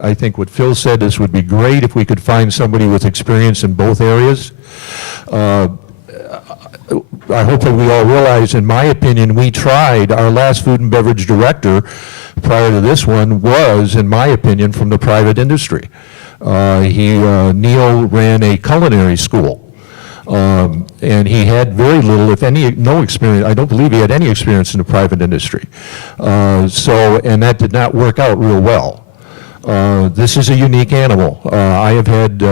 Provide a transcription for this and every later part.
I think what Phil said is would be great if we could find somebody with experience in both areas. I hope that we all realize, in my opinion, we tried, our last food and beverage director prior to this one was, in my opinion, from the private industry. Neil ran a culinary school, and he had very little, if any, no experience. I don't believe he had any experience in the private industry. And that did not work out real well. This is a unique animal. I have had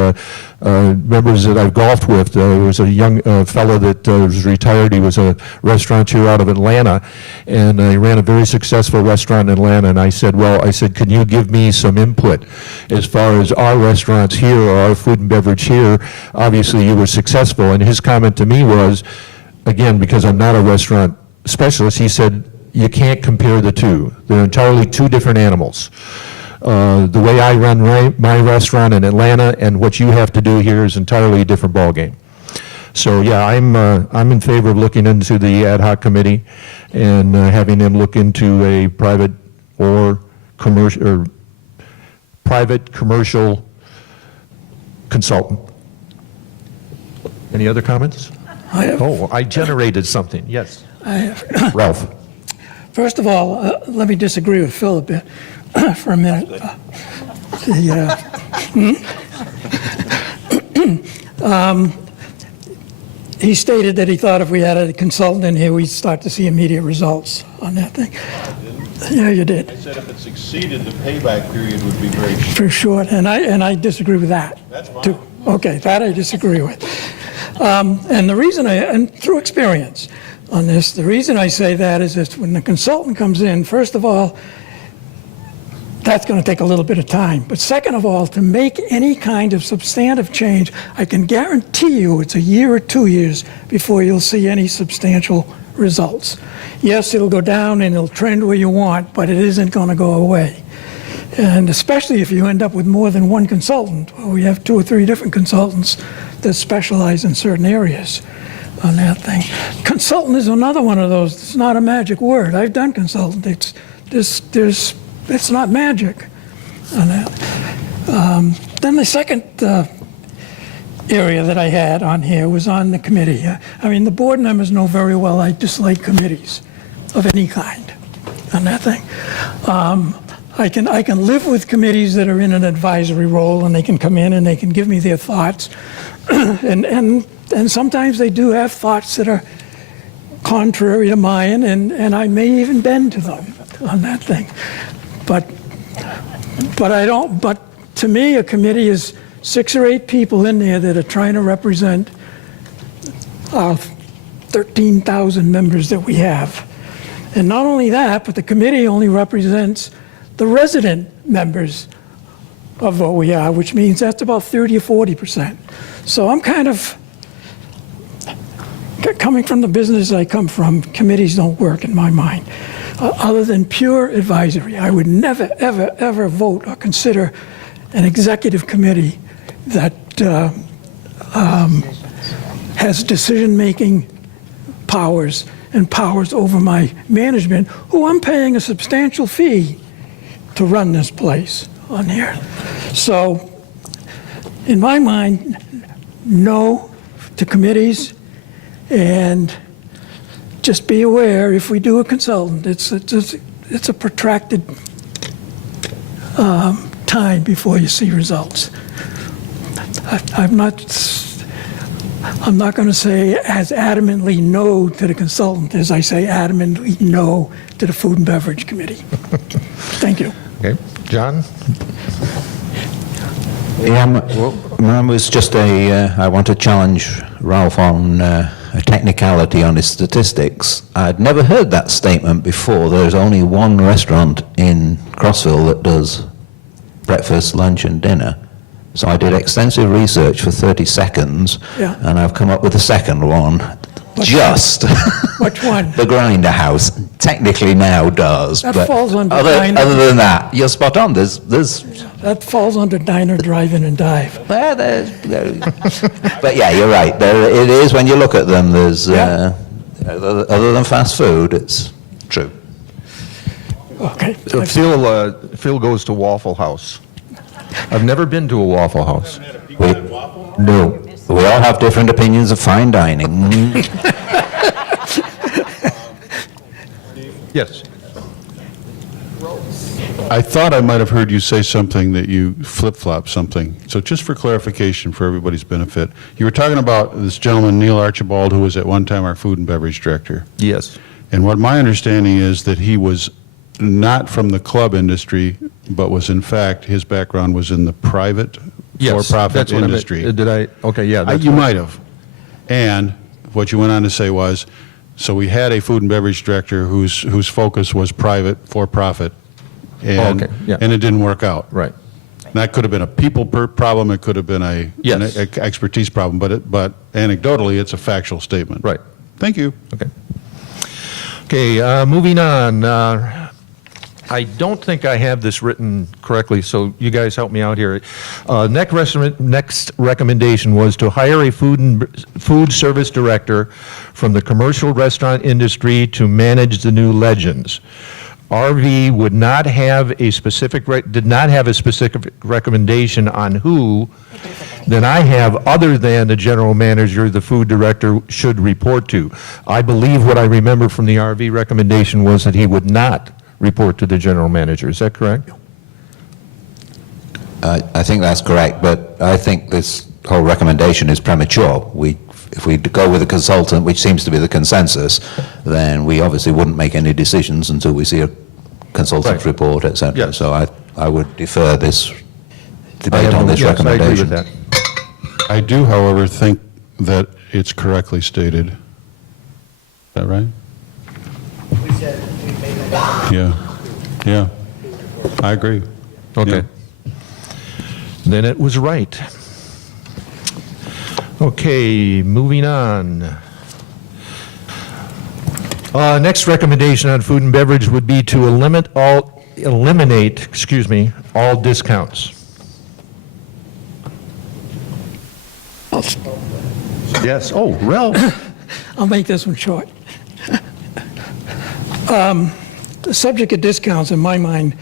members that I've golfed with. There was a young fellow that was retired. He was a restaurateur out of Atlanta, and he ran a very successful restaurant in Atlanta. And I said, can you give me some input as far as our restaurants here or our food and beverage here? Obviously, you were successful. And his comment to me was, again, because I'm not a restaurant specialist, he said, you can't compare the two. They're entirely two different animals. The way I run my restaurant in Atlanta and what you have to do here is entirely a different ballgame. So yeah, I'm in favor of looking into the ad hoc committee and having them look into a private or commercial consultant. Any other comments? I generated something. Yes, Ralph. First of all, let me disagree with Phil a bit for a minute. He stated that he thought if we had a consultant in here, we'd start to see immediate results on that thing. Yeah, you did. I said if it succeeded, the payback period would be very short. For sure, and I disagree with that. That's fine. Too. Okay, that I disagree with. And the reason and through experience on this, the reason I say that is that when the consultant comes in, first of all, that's going to take a little bit of time. But second of all, to make any kind of substantive change, I can guarantee you it's a year or 2 years before you'll see any substantial results. Yes, it'll go down and it'll trend where you want, but it isn't going to go away. And especially if you end up with more than one consultant. Well, we have 2 or 3 different consultants that specialize in certain areas on that thing. Consultant is another one of those. It's not a magic word. I've done consultant. It's not magic on that. Then the second area that I had on here was on the committee. I mean, the board members know very well I dislike committees of any kind on that thing. I can live with committees that are in an advisory role, and they can come in and they can give me their thoughts. And sometimes they do have thoughts that are contrary to mine, and I may even bend to them on that thing. But to me, a committee is 6 or 8 people in there that are trying to represent our 13,000 members that we have. And not only that, but the committee only represents the resident members of what we are, which means that's about 30 or 40%. So I'm kind of, coming from the business I come from, committees don't work in my mind. Other than pure advisory, I would never, ever, ever vote or consider an executive committee that has decision-making powers and powers over my management, who I'm paying a substantial fee to run this place on here. So, in my mind, no to committees, and just be aware, if we do a consultant, it's a protracted time before you see results. I'm not going to say as adamantly no to the consultant as I say adamantly no to the Food and Beverage Committee. Thank you. Okay, John? Yeah, mine was just I want to challenge Ralph on a technicality on his statistics. I'd never heard that statement before. There's only one restaurant in Crossville that does breakfast, lunch, and dinner. So I did extensive research for 30 seconds, Yeah. and I've come up with a second one. Which one? The Grinder House technically now does. That but falls under other diner. than that, you're spot on. There's That falls under diner, drive-in, and dive. Well, but yeah, you're right. It is when you look at them. There's Yeah. other than fast food, it's true. Okay. Phil goes to Waffle House. I've never been to a Waffle House. No. We all have different opinions of fine dining. Yes. I thought I might have heard you say something that you flip-flopped something. So just for clarification, for everybody's benefit, you were talking about this gentleman, Neil Archibald, who was at one time our food and beverage director. Yes. And what my understanding is that he was not from the club industry, but was in fact, his background was in the private Yes. for-profit That's what I meant. industry. Did I? Okay, yeah. that's You what- might have. And what you went on to say was, so we had a food and beverage director whose focus was private, for-profit, and, Okay, yeah. and it didn't work out. Right. That could have been a people problem, it could have been Yes. an expertise problem, but anecdotally, it's a factual statement. Right. Thank you. Okay. Okay, moving on. I don't think I have this written correctly, so you guys help me out here. Next recommendation was to hire a food service director from the commercial restaurant industry to manage the new Legends. RV would not have a specific, did not have a specific recommendation on who than I have, other than the general manager, the food director should report to. I believe what I remember from the RV recommendation was that he would not report to the general manager. Is that correct? I think that's correct, but I think this whole recommendation is premature. If we go with a consultant, which seems to be the consensus, then we obviously wouldn't make any decisions until we see a consultant's Right. report, etc. Yes. So I would defer this I debate have on no- this yes, I agree recommendation. with that. I do, however, think that it's correctly stated. Is that right? We said we made that. Yeah. I agree. Okay. Then it was right. Okay, moving on. Next recommendation on food and beverage would be to eliminate, all discounts. Yes, oh, Ralph. I'll make this one short. The subject of discounts, in my mind,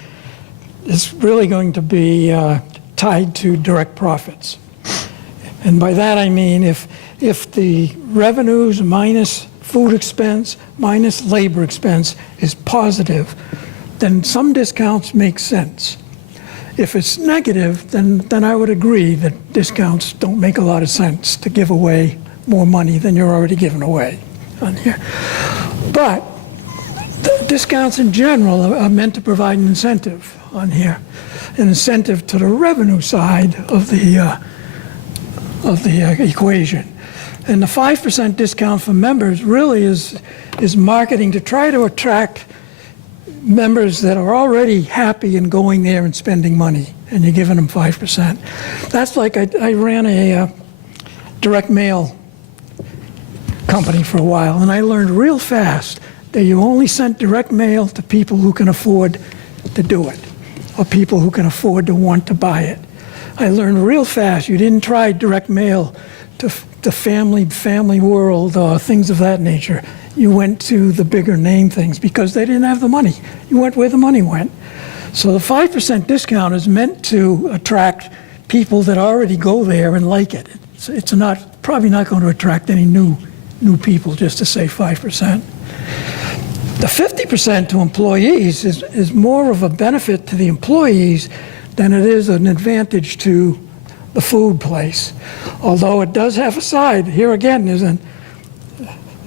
is really going to be tied to direct profits. And by that I mean if the revenues minus food expense minus labor expense is positive, then some discounts make sense. If it's negative, then I would agree that discounts don't make a lot of sense to give away more money than you're already giving away on here. But the discounts in general are meant to provide an incentive on here, an incentive to the revenue side of the equation. And the 5% discount for members really is marketing to try to attract members that are already happy in going there and spending money, and you're giving them 5%. That's like I ran a direct mail company for a while, and I learned real fast that you only sent direct mail to people who can afford to do it, or people who can afford to want to buy it. I learned real fast you didn't try direct mail to family world, things of that nature. You went to the bigger name things because they didn't have the money. You went where the money went. So the 5% discount is meant to attract people that already go there and like it. It's probably not going to attract any new people just to say 5%. The 50% to employees is more of a benefit to the employees than it is an advantage to the food place. Although it does have a side. Here again,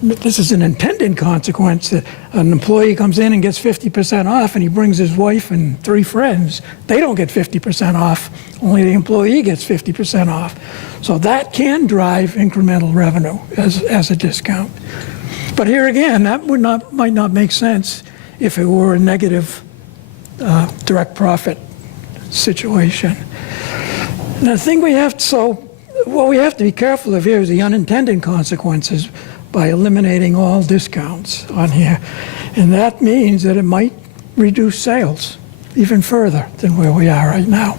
this is an intended consequence that an employee comes in and gets 50% off and he brings his wife and 3 friends. They don't get 50% off, only the employee gets 50% off. So that can drive incremental revenue as a discount. But here again, that might not make sense if it were a negative direct profit situation. And the thing what we have to be careful of here is the unintended consequences by eliminating all discounts on here. And that means that it might reduce sales even further than where we are right now.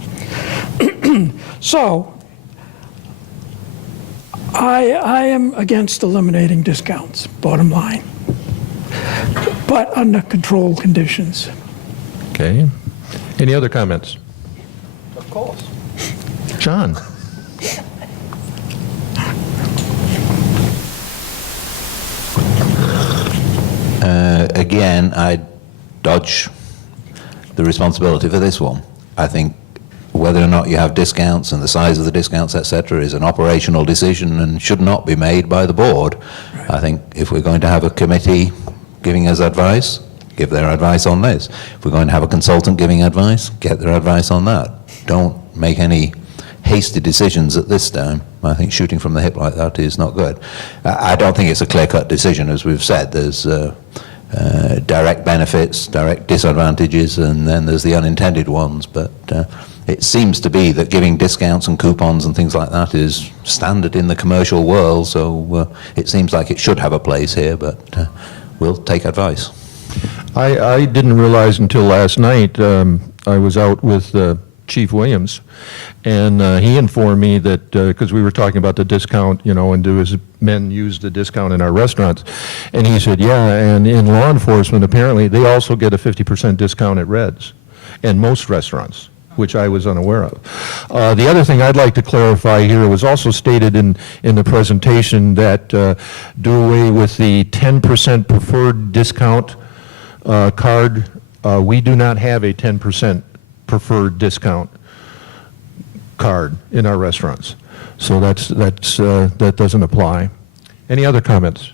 So, I am against eliminating discounts, bottom line, but under controlled conditions. Okay. Any other comments? Of course. John? Again, I dodge the responsibility for this one. I think whether or not you have discounts and the size of the discounts, etc., is an operational decision and should not be made by the board. I think if we're going to have a committee giving us advice, give their advice on this. If we're going to have a consultant giving advice, get their advice on that. Don't make any hasty decisions at this time. I think shooting from the hip like that is not good. I don't think it's a clear-cut decision, as we've said. There's direct benefits, direct disadvantages, and then there's the unintended ones. But it seems to be that giving discounts and coupons and things like that is standard in the commercial world, so it seems like it should have a place here, but we'll take advice. I didn't realize until last night, I was out with Chief Williams, and he informed me that, because we were talking about the discount, and do his men use the discount in our restaurants, and he said, yeah, and in law enforcement, apparently, they also get a 50% discount at Red's, and most restaurants, which I was unaware of. The other thing I'd like to clarify here, it was also stated in the presentation that do away with the 10% preferred discount card. We do not have a 10% preferred discount card in our restaurants. So that doesn't apply. Any other comments?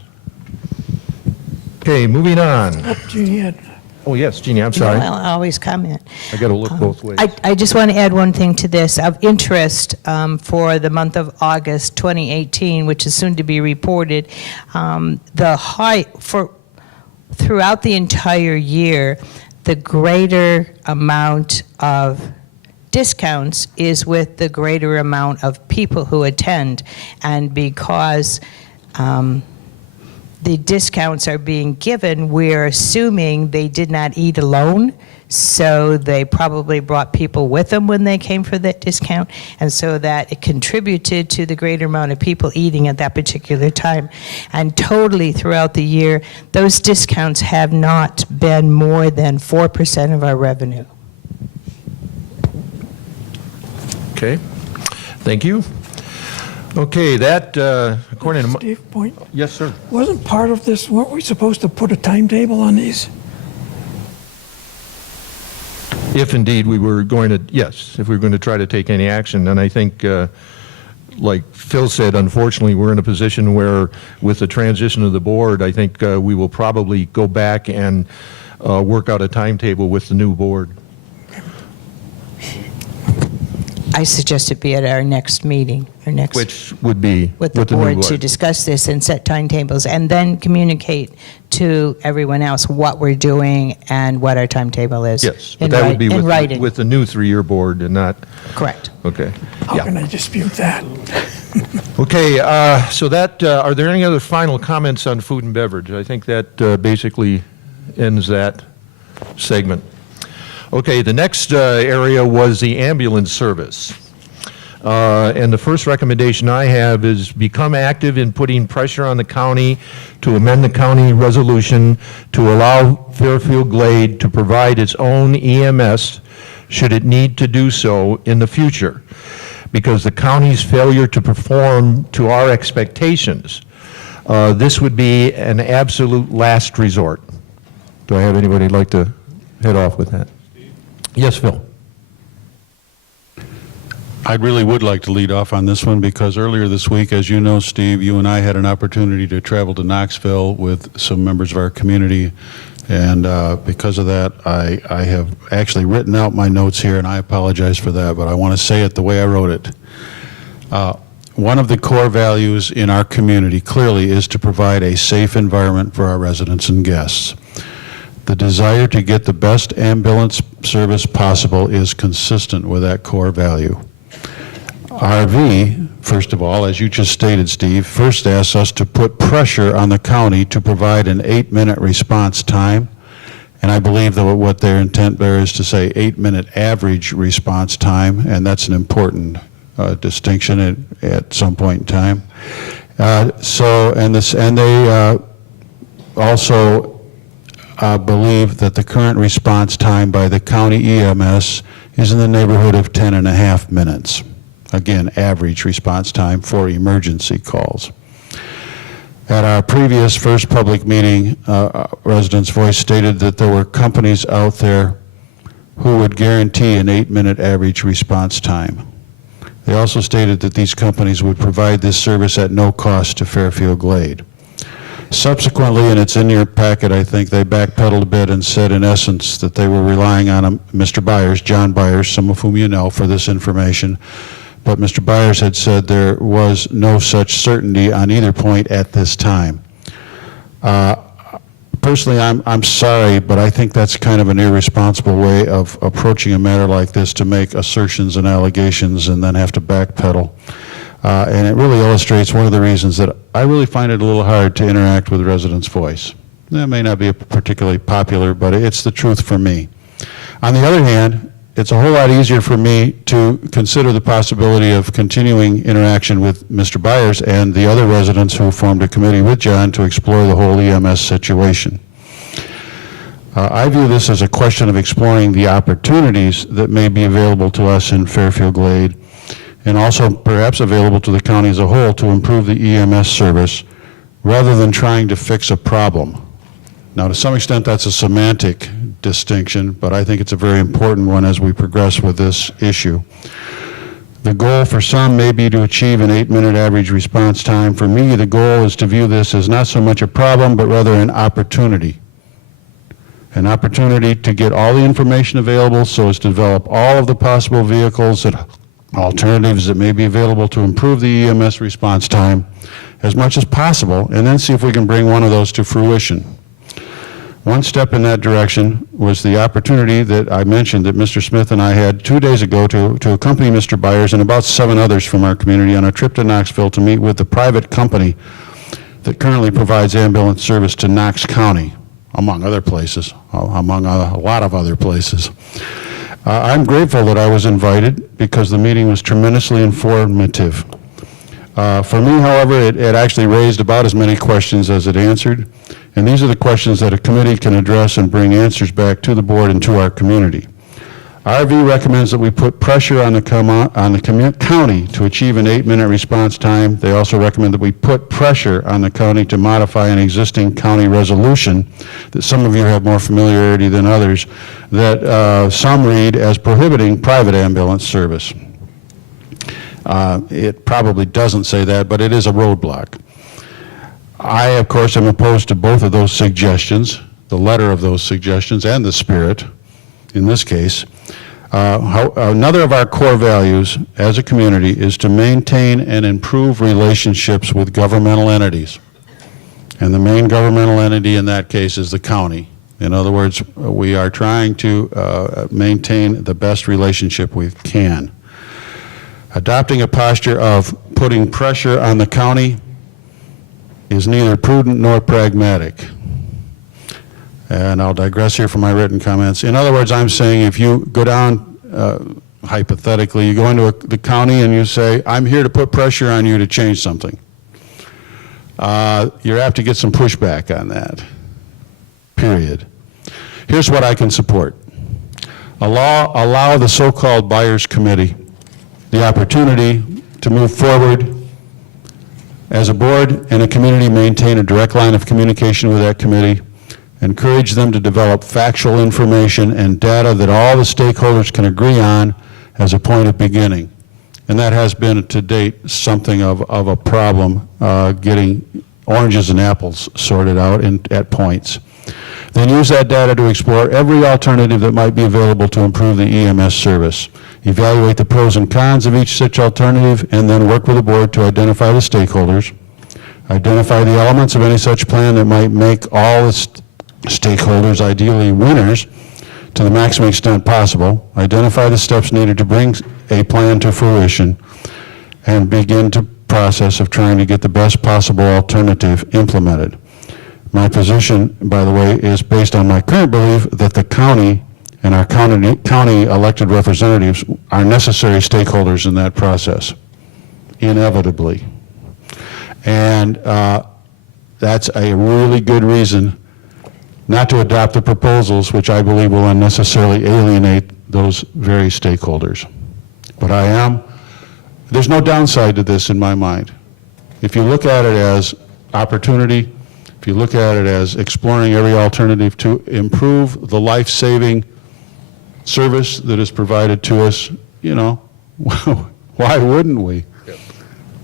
Okay, moving on. Jeannie had Oh, yes, Jeannie, I'm sorry. Well, I always comment. I got to look both ways. I just want to add one thing to this. Of interest for the month of August 2018, which is soon to be reported, throughout the entire year, the greater amount of discounts is with the greater amount of people who attend. And because the discounts are being given, we're assuming they did not eat alone, so they probably brought people with them when they came for that discount, and so that it contributed to the greater amount of people eating at that particular time. And totally throughout the year, those discounts have not been more than 4% of our revenue. Okay, thank you. Okay, that, according to... Steve, point. Yes, sir. Wasn't part of this, weren't we supposed to put a timetable on these? If indeed we were going to, yes, if we were going to try to take any action. And I think, like Phil said, unfortunately, we're in a position where with the transition of the board, I think we will probably go back and work out a timetable with the new board. I suggest it be at our next meeting, Which would be with the new board to discuss this and set timetables, and then communicate to everyone else what we're doing and what our timetable is. Yes, in but that would be in writing. with the new three-year board and not, Correct. okay. How Yeah. can I dispute that? Okay, so that, are there any other final comments on food and beverage? I think that basically ends that segment. Okay, the next area was the ambulance service. And the first recommendation I have is become active in putting pressure on the county to amend the county resolution to allow Fairfield Glade to provide its own EMS should it need to do so in the future, because the county's failure to perform to our expectations, this would be an absolute last resort. Do I have anybody who'd like to head off with that? Yes, Phil. I really would like to lead off on this one because earlier this week, as you know, Steve, you and I had an opportunity to travel to Knoxville with some members of our community, and because of that, I have actually written out my notes here, and I apologize for that, but I want to say it the way I wrote it. One of the core values in our community clearly is to provide a safe environment for our residents and guests. The desire to get the best ambulance service possible is consistent with that core value. RV, first of all, as you just stated, Steve, first asks us to put pressure on the county to provide an 8-minute response time. And I believe that what their intent there is to say 8-minute average response time, and that's an important distinction at some point in time. They also believe that the current response time by the county EMS is in the neighborhood of 10.5 minutes. Again, average response time for emergency calls. At our previous first public meeting, Residents' Voice stated that there were companies out there who would guarantee an 8-minute average response time. They also stated that these companies would provide this service at no cost to Fairfield Glade. Subsequently, and it's in your packet, I think, they backpedaled a bit and said, in essence, that they were relying on Mr. Byers, John Byers, some of whom you know, for this information. But Mr. Byers had said there was no such certainty on either point at this time. Personally, I'm sorry, but I think that's kind of an irresponsible way of approaching a matter like this, to make assertions and allegations and then have to backpedal. And it really illustrates one of the reasons that I really find it a little hard to interact with Residents' Voice. That may not be particularly popular, but it's the truth for me. On the other hand, it's a whole lot easier for me to consider the possibility of continuing interaction with Mr. Byers and the other residents who formed a committee with John to explore the whole EMS situation. I view this as a question of exploring the opportunities that may be available to us in Fairfield Glade, and also perhaps available to the county as a whole, to improve the EMS service rather than trying to fix a problem. Now, to some extent, that's a semantic distinction, but I think it's a very important one as we progress with this issue. The goal for some may be to achieve an 8-minute average response time. For me, the goal is to view this as not so much a problem, but rather an opportunity. An opportunity to get all the information available so as to develop all of the possible vehicles and alternatives that may be available to improve the EMS response time as much as possible, and then see if we can bring one of those to fruition. One step in that direction was the opportunity that I mentioned that Mr. Smith and I had 2 days ago to accompany Mr. Byers and about 7 others from our community on a trip to Knoxville to meet with the private company that currently provides ambulance service to Knox County, among other places, among a lot of other places. I'm grateful that I was invited because the meeting was tremendously informative. For me, however, it actually raised about as many questions as it answered. And these are the questions that a committee can address and bring answers back to the board and to our community. RV recommends that we put pressure on the county to achieve an 8-minute response time. They also recommend that we put pressure on the county to modify an existing county resolution that some of you have more familiarity than others, that some read as prohibiting private ambulance service. It probably doesn't say that, but it is a roadblock. I, of course, am opposed to both of those suggestions, the letter of those suggestions and the spirit, in this case. Another of our core values as a community is to maintain and improve relationships with governmental entities. And the main governmental entity in that case is the county. In other words, we are trying to maintain the best relationship we can. Adopting a posture of putting pressure on the county is neither prudent nor pragmatic. And I'll digress here from my written comments. In other words, I'm saying if you go down, hypothetically, you go into the county and you say, I'm here to put pressure on you to change something. You're apt to get some pushback on that, period. Here's what I can support. Allow the so-called Byers Committee the opportunity to move forward as a board and a community, maintain a direct line of communication with that committee, encourage them to develop factual information and data that all the stakeholders can agree on as a point of beginning. And that has been, to date, something of a problem, getting oranges and apples sorted out at points. Then use that data to explore every alternative that might be available to improve the EMS service. Evaluate the pros and cons of each such alternative, and then work with the board to identify the stakeholders, identify the elements of any such plan that might make all the stakeholders ideally winners to the maximum extent possible, identify the steps needed to bring a plan to fruition, and begin the process of trying to get the best possible alternative implemented. My position, by the way, is based on my current belief that the county and our county elected representatives are necessary stakeholders in that process, inevitably. And that's a really good reason not to adopt the proposals, which I believe will unnecessarily alienate those very stakeholders. But I am there's no downside to this in my mind. If you look at it as opportunity, if you look at it as exploring every alternative to improve the life-saving service that is provided to us, you know, why wouldn't we?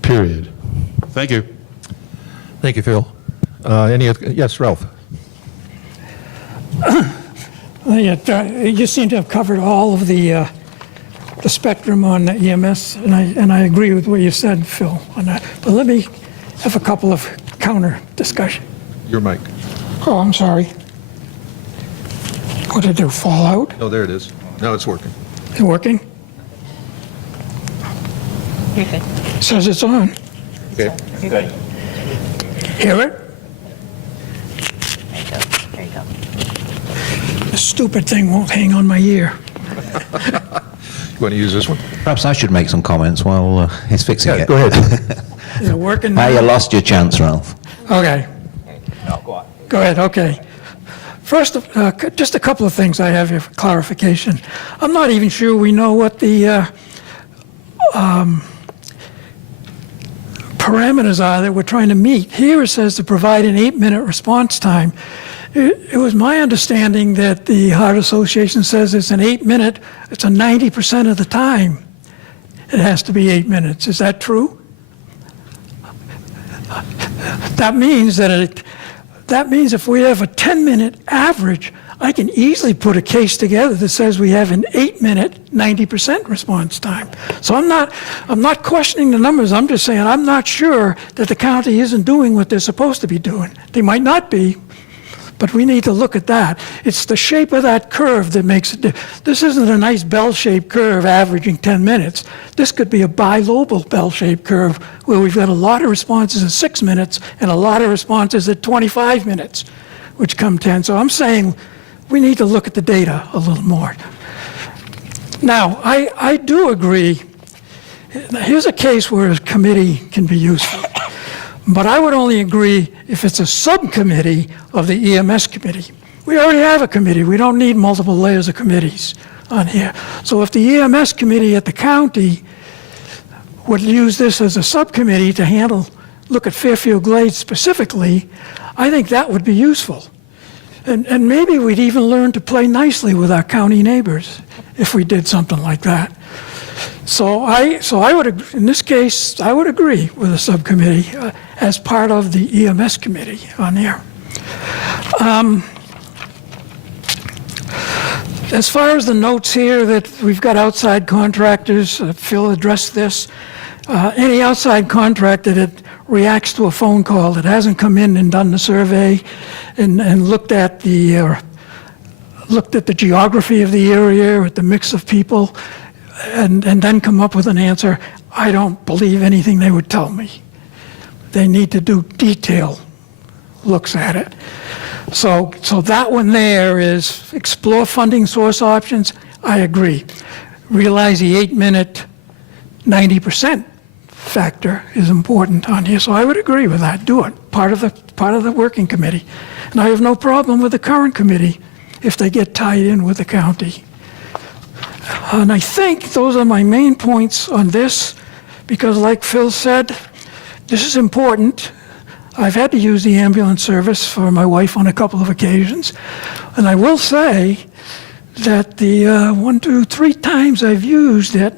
Period. Thank you. Thank you, Phil. Yes, Ralph? You seem to have covered all of the spectrum on the EMS, and I agree with what you said, Phil, on that. But let me have a couple of counter discussion. Your mic. Oh, I'm sorry. What did it do, fall out? No, there it is. Now it's working. Is it working? You're good. It says it's on. Okay. You're good. Hear it? There you go. There you go. The stupid thing won't hang on my ear. You want to use this one? Perhaps I should make some comments while he's fixing Yeah, it. go ahead. Is it working Now now? you lost your chance, Ralph. Okay. No, go on. Go ahead, okay. First, just a couple of things I have here for clarification. I'm not even sure we know what the parameters are that we're trying to meet. Here it says to provide an 8-minute response time. It was my understanding that the Heart Association says it's an 8-minute, it's a 90% of the time. It has to be 8 minutes. Is that true? That means if we have a 10-minute average, I can easily put a case together that says we have an 8-minute, 90% response time. So I'm not questioning the numbers. I'm just saying I'm not sure that the county isn't doing what they're supposed to be doing. They might not be, but we need to look at that. It's the shape of that curve that makes it. This isn't a nice bell-shaped curve averaging 10 minutes. This could be a bilobal bell-shaped curve where we've got a lot of responses at 6 minutes and a lot of responses at 25 minutes, which come 10. So I'm saying we need to look at the data a little more. Now, I do agree. Here's a case where a committee can be useful. But I would only agree if it's a subcommittee of the EMS committee. We already have a committee. We don't need multiple layers of committees on here. So if the EMS committee at the county would use this as a subcommittee to look at Fairfield Glades specifically, I think that would be useful. And maybe we'd even learn to play nicely with our county neighbors if we did something like that. So I would, in this case, I would agree with a subcommittee as part of the EMS committee on there. As far as the notes here that we've got outside contractors, Phil addressed this. Any outside contractor that reacts to a phone call that hasn't come in and done the survey and looked at the geography of the area, at the mix of people, and then come up with an answer, I don't believe anything they would tell me. They need to do detailed looks at it. So that one there is explore funding source options. I agree. Realize the 8-minute 90% factor is important on here. So I would agree with that. Do it. Part of the working committee. And I have no problem with the current committee if they get tied in with the county. And I think those are my main points on this, because like Phil said, this is important. I've had to use the ambulance service for my wife on a couple of occasions. And I will say that the 3 times I've used it,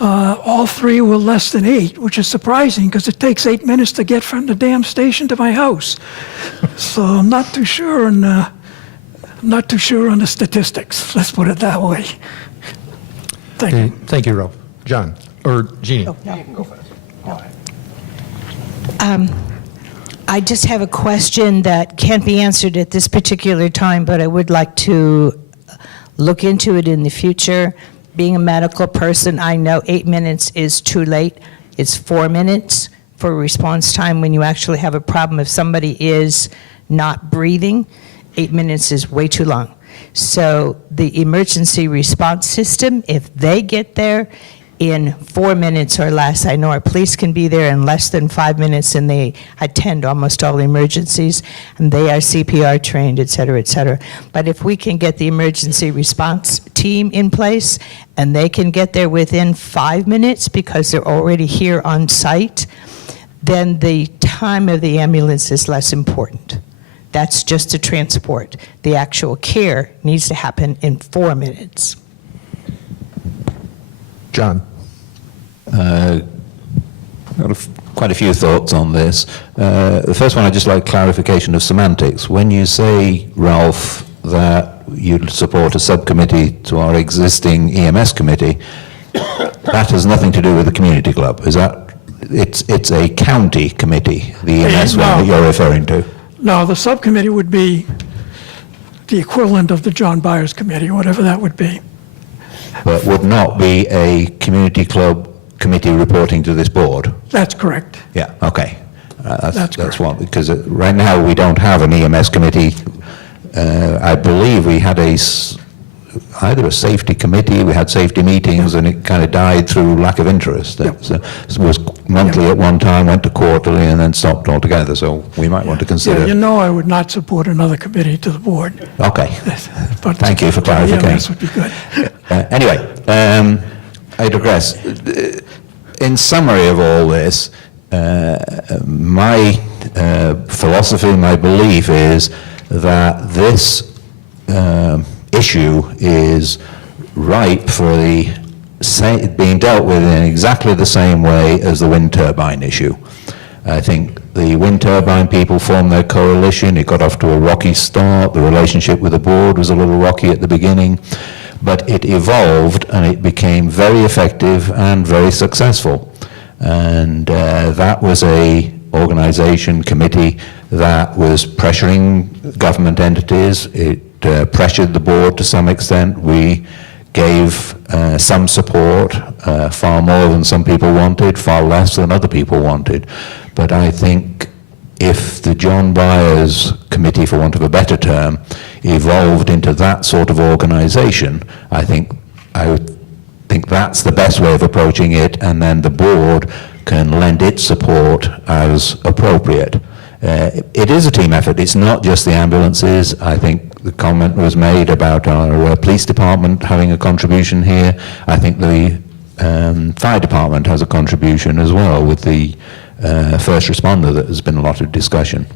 all 3 were less than 8, which is surprising because it takes 8 minutes to get from the damn station to my house. So I'm not too sure on the statistics. Let's put it that way. Thank you. Thank you, Ralph. John, or Jeannie. I just have a question that can't be answered at this particular time, but I would like to look into it in the future. Being a medical person, I know 8 minutes is too late. It's 4 minutes for response time when you actually have a problem. If somebody is not breathing, 8 minutes is way too long. So the emergency response system, if they get there in 4 minutes or less. I know our police can be there in less than 5 minutes, and they attend almost all the emergencies, and they are CPR trained, et cetera, But if we can get the emergency response team in place, and they can get there within 5 minutes because they're already here on site, then the time of the ambulance is less important. That's just to transport. The actual care needs to happen in 4 minutes. John? Quite a few thoughts on this. The first one, I'd just like clarification of semantics. When you say, Ralph, that you'd support a subcommittee to our existing EMS committee, that has nothing to do with the community club. Is that, it's a county committee, the EMS one that you're referring to? No, the subcommittee would be the equivalent of the John Byers Committee, whatever that would be. But would not be a community club committee reporting to this board? That's correct. Yeah, okay. That's That's correct. one, because right now we don't have an EMS committee. I believe we had either a safety committee, we had safety meetings, and it kind of died through lack of interest. Yep. So it was monthly at one time, went to quarterly, and then stopped altogether. So we might want to Yeah, consider. you know I would not support another committee to the board. Okay. But Thank you for clarification. EMS would be good. Anyway, I digress. In summary of all this, my philosophy, my belief is that this issue is ripe for being dealt with in exactly the same way as the wind turbine issue. I think the wind turbine people formed their coalition. It got off to a rocky start. The relationship with the board was a little rocky at the beginning, but it evolved and it became very effective and very successful. And that was a organization, committee that was pressuring government entities. It pressured the board to some extent. We gave some support, far more than some people wanted, far less than other people wanted. But I think if the John Byers Committee, for want of a better term, evolved into that sort of organization, I would think that's the best way of approaching it, and then the board can lend its support as appropriate. It is a team effort. It's not just the ambulances. I think the comment was made about our police department having a contribution here. I think the fire department has a contribution as well with the first responder. That has been a lot of discussion.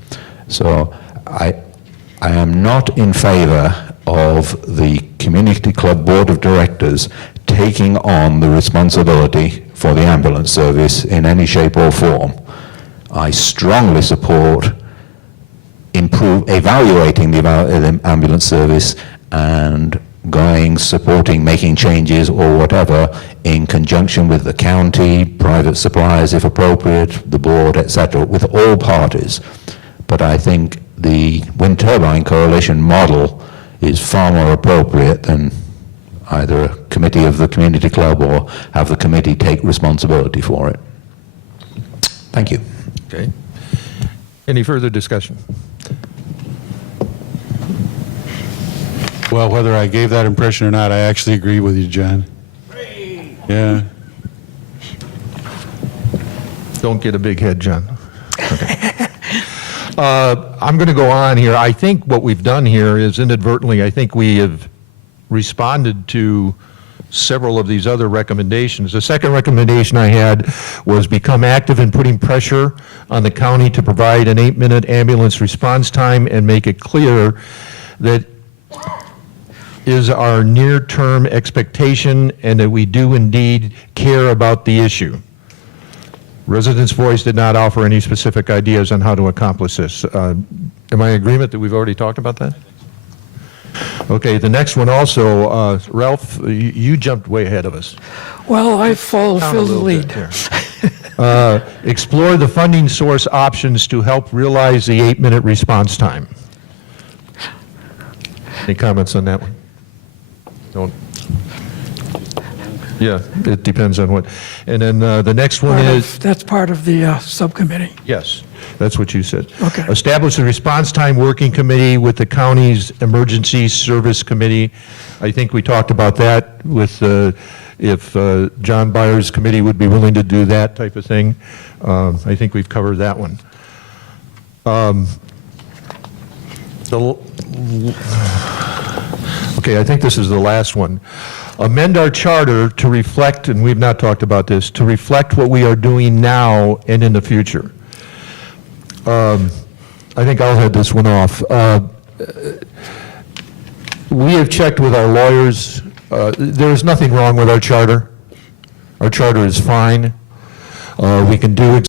So I am not in favor of the community club board of directors taking on the responsibility for the ambulance service in any shape or form. I strongly support evaluating the ambulance service and supporting, making changes or whatever in conjunction with the county, private suppliers if appropriate, the board, etc., with all parties. But I think the wind turbine coalition model is far more appropriate than either a committee of the community club or have the committee take responsibility for it. Thank you. Okay. Any further discussion? Well, whether I gave that impression or not, I actually agree with you, John. Yeah. Don't get a big head, John. Okay. I'm going to go on here. I think what we've done here is inadvertently, I think we have responded to several of these other recommendations. The second recommendation I had was become active in putting pressure on the county to provide an 8-minute ambulance response time and make it clear that is our near-term expectation and that we do indeed care about the issue. Residents' Voice did not offer any specific ideas on how to accomplish this. Am I in agreement that we've already talked about that? Okay, the next one also, Ralph, you jumped way ahead of us. Well, I followed Down a Phil's little lead. bit here. Explore the funding source options to help realize the 8-minute response time. Any comments on that one? Don't. Yeah, it depends on what. And then the next one is. That's part of the subcommittee. Yes, that's what you said. Okay. Establish a response time working committee with the county's emergency service committee. I think we talked about that with if John Byers' committee would be willing to do that type of thing. I think we've covered that one. Okay, I think this is the last one. Amend our charter to reflect, and we've not talked about this, to reflect what we are doing now and in the future. I think I'll head this one off. We have checked with our lawyers. There is nothing wrong with our charter. Our charter is fine. We can do